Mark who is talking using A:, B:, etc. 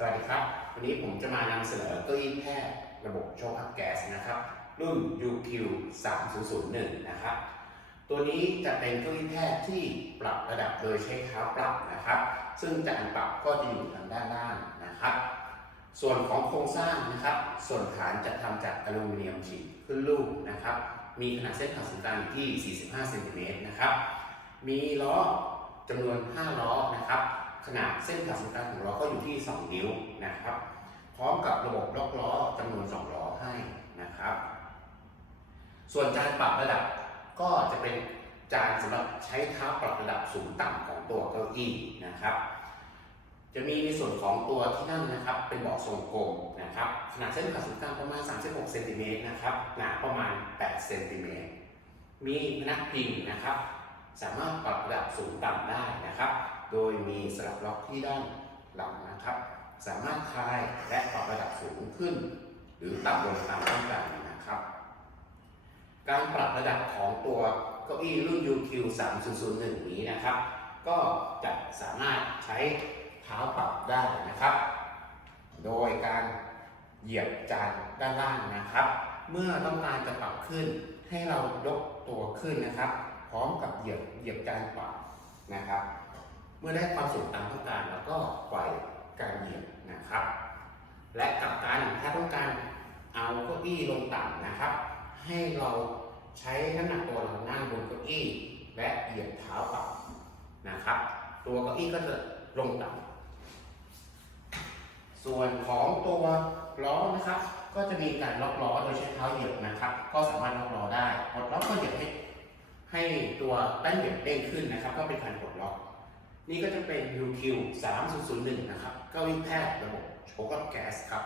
A: สวัสดีครับ วันนี้ผมจะมานำเสนอเก้าอี้แพทย์ระบบโชคอัพแก๊สนะครับ รุ่น UQ 3001นะครับ ตัวนี้จะเป็นเก้าอี้แพทย์ที่ปรับระดับโดยใช้เท้าปรับนะครับ ซึ่งจานปรับก็จะอยู่ทางด้านล่างนะครับ ส่วนของโครงสร้างนะครับ ส่วนฐานจะทำจากอลูมิเนียมฉีดขึ้นลูกนะครับ มีขนาดเส้นผ่าศูนย์กลางอยู่ที่ 45เซนติเมตรนะครับ มีล้อจำนวน 5 ล้อนะครับ ขนาดเส้นผ่าศูนย์กลางของล้อก็อยู่ที่ 2 นิ้วนะครับ พร้อมกับระบบล็อกล้อจำนวน 2 ล้อให้นะครับ ส่วนจานปรับระดับก็จะเป็นจานสำหรับใช้เท้าปรับระดับสูงต่ำของตัวเก้าอี้นะครับ จะมีในส่วนของตัวที่นั่งนะครับ เป็นเบาะทรงกลมนะครับขนาดเส้นผ่าศูนย์กลางประมาณ 36เซนติเมตรนะครับหนาประมาณ8เซนติเมตรมีพนักพิงนะครับ สามารถปรับระดับสูงต่ำได้นะครับ โดยมีสลับล็อกที่ด้านหลังนะครับ สามารถคลายและปรับระดับสูงขึ้น หรือต่ำลงตามต้องการนะครับ การปรับระดับของตัวเก้าอี้รุ่น UQ 3001นี้นะครับ ก็จะสามารถใช้เท้าปรับได้นะครับ โดยการเหยียบจานด้านล่างนะครับ เมื่อต้องการจะปรับขึ้น ให้เรายกตัวขึ้นนะครับ พร้อมกับเหยียบเหยียบจานปรับนะครับ เมื่อได้ความสูงตามต้องการแล้วก็ปล่อยการเหยียบนะครับ และกลับกันถ้าต้องการเอาเก้าอี้ลงต่ำนะครับ ให้เราใช้น้ำหนักตัวเรานั่งบนเก้าอี้ และเหยียบเท้าปรับนะครับ ตัวเก้าอี้ก็จะลงต่ำส่วนของตัวล้อนะครับ ก็จะมีการล็อกล้อโดยใช้เท้าเหยียบนะครับ ก็สามารถล็อกล้อได้กดล็อกก็เหยียบให้ให้ตัวแป้นเหยียบเด้งขึ้นนะครับ ก็เป็นการกดล็อก นี่ก็จะเป็น UQ 3001 นะครับ เก้าอี้แพทย์ระบบโชกกับแก๊สครับ